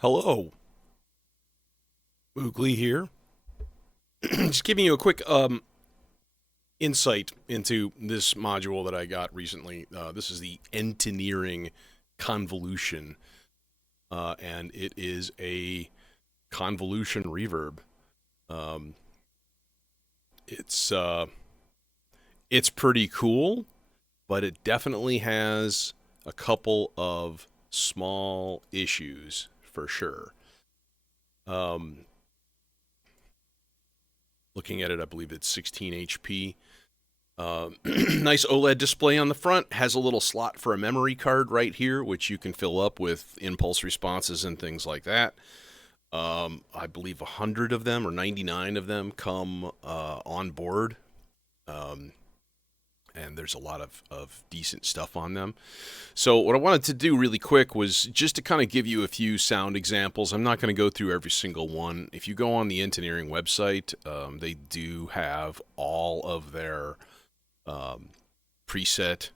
Hello, Oogly here. Just giving you a quick insight into this module that I got recently. This is the Entineering Convolution, and it is a convolution reverb. Um, it's pretty cool, but it definitely has a couple of small issues for sure. Um, Looking at it, I believe it's 16 HP. Nice OLED display on the front. Has a little slot for a memory card right here, which you can fill up with impulse responses and things like that. I believe 100 of them or 99 of them come on board. And there's a lot of decent stuff on them. So what I wanted to do really quick was just to kind of give you a few sound examples. I'm not going to go through every single one. If you go on the Entineering website, they do have all of their preset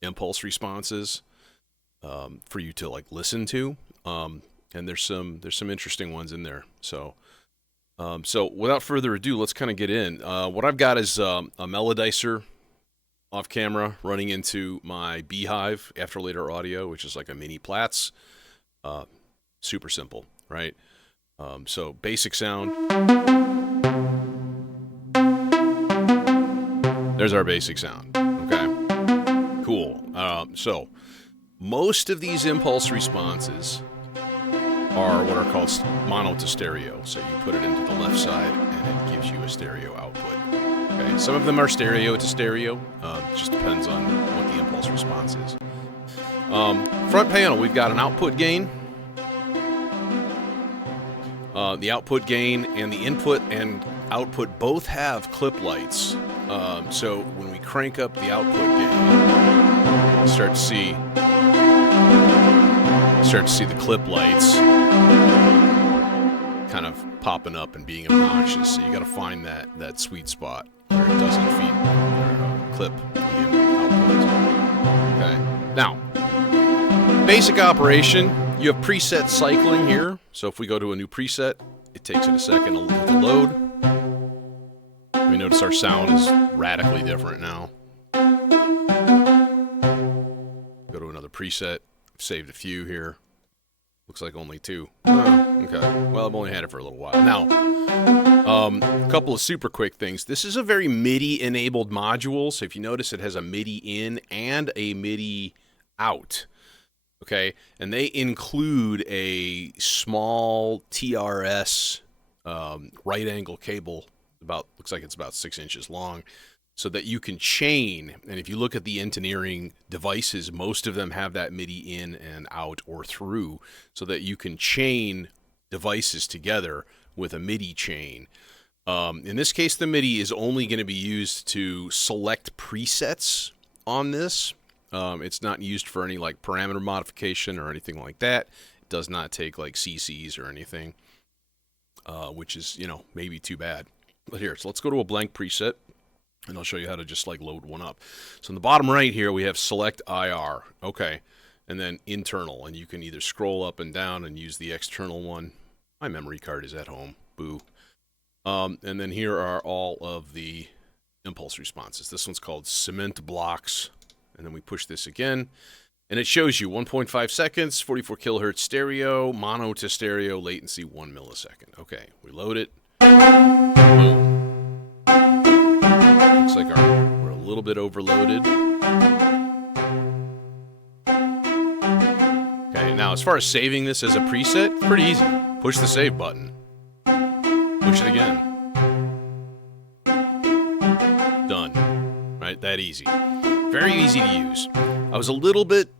impulse responses for you to like listen to. And there's some interesting ones in there. So without further ado, let's kind of get in. What I've got is a melodizer off camera running into my Beehive After Later Audio, which is like a mini Platts. Super simple, right? So basic sound. There's our basic sound. Okay, cool. So most of these impulse responses are what are called mono to stereo. So you put it into the left side and it gives you a stereo output. Okay, some of them are stereo to stereo. Just depends on what the impulse response is. Front panel, we've got an output gain. The output gain and the input and output both have clip lights. So when we crank up the output gain, you start to see the clip lights kind of popping up and being obnoxious. So you got to find that sweet spot where it doesn't feed or clip the output. Okay. Now, basic operation. You have preset cycling here. So if we go to a new preset, it takes it a second to load. We notice our sound is radically different now. Go to another preset. Saved a few here. Looks like only 2. Oh, okay. Well, I've only had it for a little while. Now, a couple of super quick things. This is a very MIDI-enabled module. So if you notice, it has a MIDI in and a MIDI out. Okay? And they include a small TRS right-angle cable. Looks like it's about 6 inches long. So that you can chain, and if you look at the Entineering devices, most of them have that MIDI in and out or through, so that you can chain devices together with a MIDI chain. In this case, the MIDI is only going to be used to select presets on this. It's not used for any like parameter modification or anything like that. It does not take like CCs or anything, which is, maybe too bad. But here, so let's go to a blank preset. And I'll show you how to just like load one up. So in the bottom right here, we have select IR. Okay. And then internal. And you can either scroll up and down and use the external one. My memory card is at home. Boo. And then here are all of the impulse responses. This one's called cement blocks. And then we push this again. And it shows you 1.5 seconds, 44 kilohertz stereo, mono to stereo, latency 1 millisecond. Okay. We load it. Boom. Looks like we're a little bit overloaded. Okay, now as far as saving this as a preset, pretty easy. Push the save button. Push it again. Done. Right, that easy. Very easy to use. I was a little bit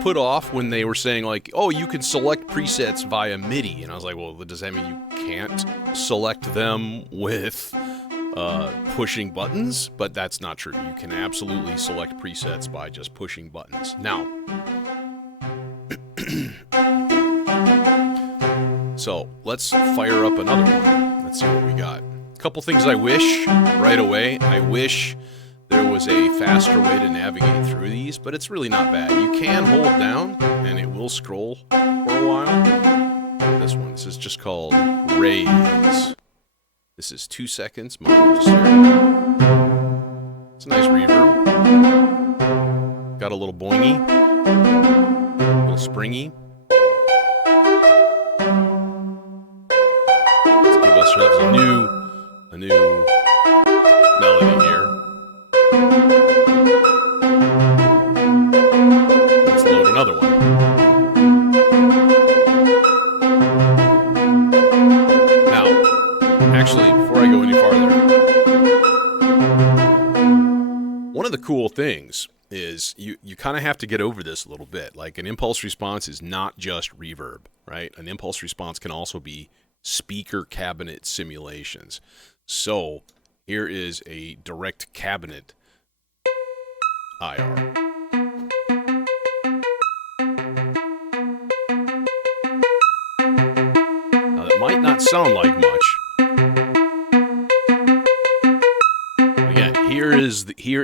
put off when they were saying like, oh, you can select presets via MIDI. And I was like, well, does that mean you can't select them with pushing buttons? But that's not true. You can absolutely select presets by just pushing buttons. Now, so let's fire up another one. Let's see what we got. A couple things I wish right away. I wish there was a faster way to navigate through these, but it's really not bad. You can hold down, and it will scroll for a while. This one, this is just called Raise. This is 2 seconds, mono to stereo. It's a nice reverb. Got a little boingy, a little springy. Let's give ourselves a new melody here. Let's load another one. Now, actually, before I go any farther, one of the cool things is you kind of have to get over this a little bit. Like, an impulse response is not just reverb, right? An impulse response can also be speaker cabinet simulations. So here is a direct cabinet IR. Now that might not sound like much. But again, here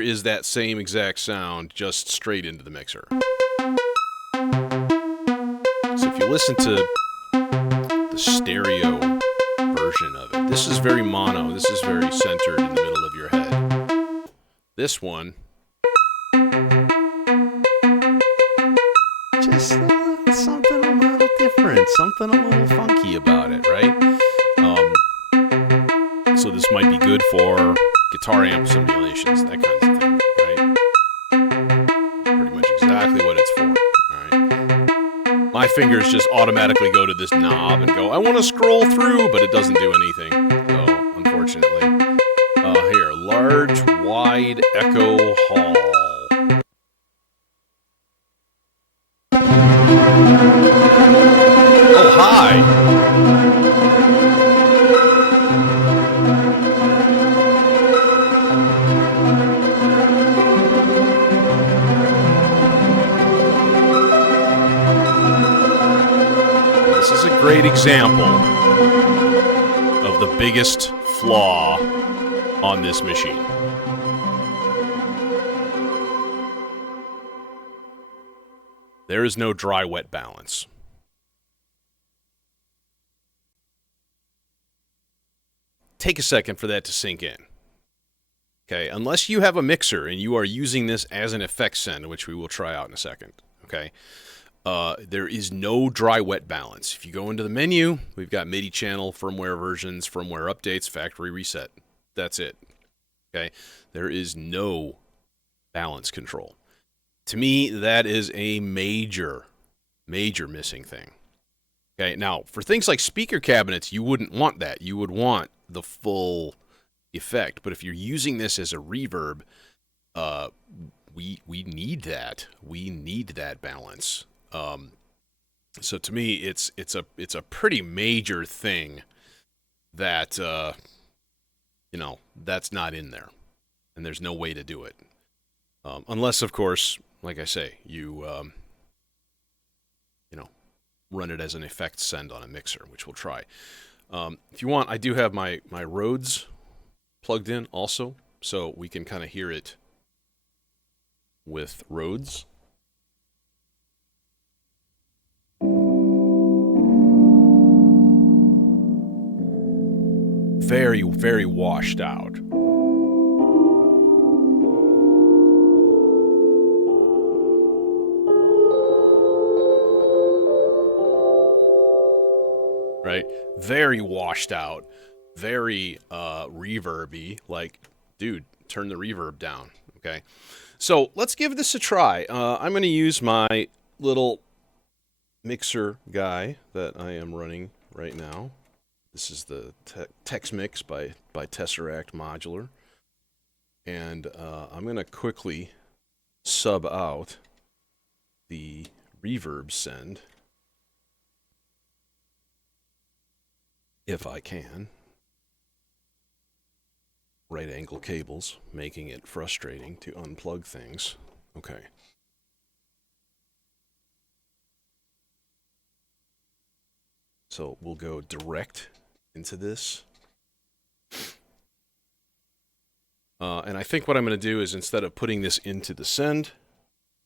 is that same exact sound just straight into the mixer. So if you listen to the stereo version of it, this is very mono. This is very centered in the middle of your head. This one, just something a little different, something a little funky about it, right? So this might be good for guitar amp simulations, that kind of thing, right? Pretty much exactly what it's for, all right? My fingers just automatically go to this knob and go, I want to scroll through, but it doesn't do anything, so unfortunately. Here, large, wide echo hall. Oh, hi! This is a great example of the biggest flaw on this machine. There is no dry-wet balance. Take a second for that to sink in. Okay, unless you have a mixer and you are using this as an effect send, which we will try out in a second, okay, there is no dry-wet balance. If you go into the menu, we've got MIDI channel, firmware versions, firmware updates, factory reset. That's it. Okay, there is no balance control. To me, that is a major missing thing. Okay, now, for things like speaker cabinets, you wouldn't want that. You would want the full effect. But if you're using this as a reverb, we need that. We need that balance. So to me, it's a pretty major thing that that's not in there, and there's no way to do it, unless, of course, like I say, you run it as an effect send on a mixer, which we'll try. If you want, I do have my Rhodes plugged in also, so we can kind of hear it with Rhodes. Very, very washed out. Right? Very washed out, very reverby. Like, dude, turn the reverb down. Okay, so let's give this a try. I'm going to use my little mixer guy that I am running right now. This is the Tex Mix by Tesseract Modular, and I'm going to quickly sub out the reverb send, if I can. Right angle cables, making it frustrating to unplug things. Okay. So we'll go direct into this. And I think what I'm going to do is, instead of putting this into the send,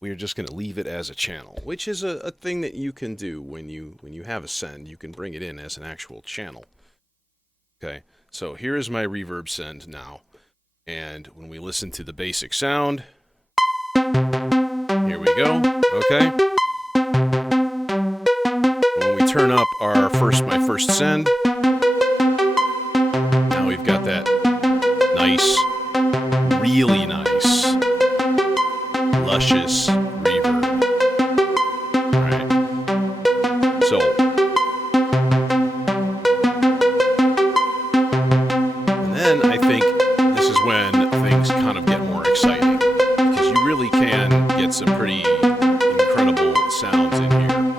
we are just going to leave it as a channel, which is a thing that you can do when you have a send. You can bring it in as an actual channel. Okay, so here is my reverb send now. And when we listen to the basic sound, here we go, okay? When we turn up our my first send, now we've got that nice, really nice, luscious reverb. Alright. So, and then I think this is when things kind of get more exciting, because you really can get some pretty incredible sounds in here.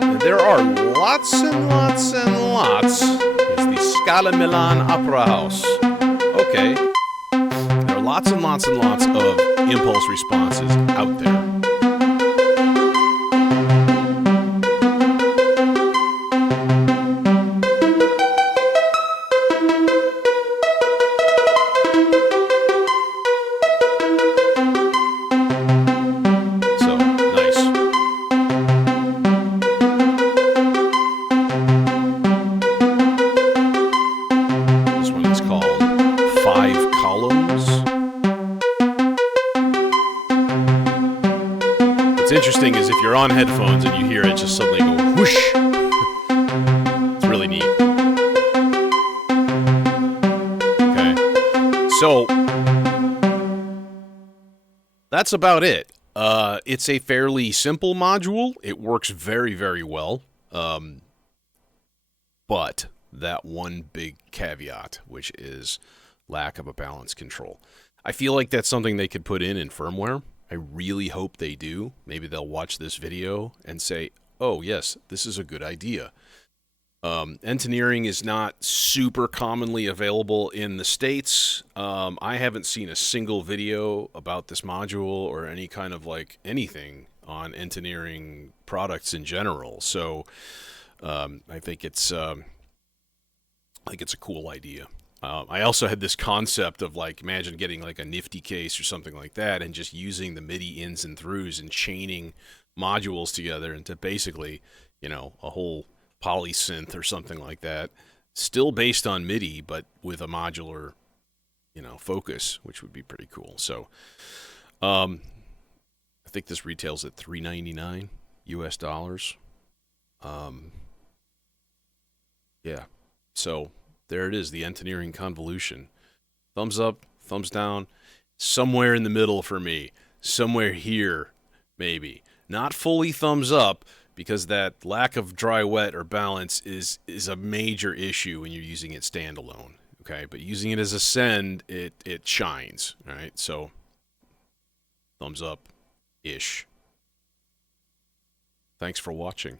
And there are lots and lots and lots. Here's the Scala Milan Opera House. Okay. There are lots and lots and lots of impulse responses out there. So, nice. This one is called 5 Columns. What's interesting is if you're on headphones and you hear it just suddenly go whoosh, it's really neat. Okay, so that's about it. It's a fairly simple module. It works very, very well. But that one big caveat, which is lack of a balance control. I feel like that's something they could put in firmware. I really hope they do. Maybe they'll watch this video and say, oh, yes, this is a good idea. Entineering is not super commonly available in the States. I haven't seen a single video about this module or any kind of like anything on Entineering products in general. So I think it's a cool idea. I also had this concept of like, imagine getting like a nifty case or something like that and just using the MIDI ins and throughs and chaining modules together into basically, you know, a whole polysynth or something like that, still based on MIDI, but with a modular, you know, focus, which would be pretty cool. So, I think this retails at $3.99 US dollars. Yeah. So there it is, the Entineering Convolution. Thumbs up, thumbs down, somewhere in the middle for me. Somewhere here, maybe. Not fully thumbs up, because that lack of dry wet or balance is a major issue when you're using it standalone. Okay, but using it as a send, it shines. All right, so thumbs up ish. Thanks for watching.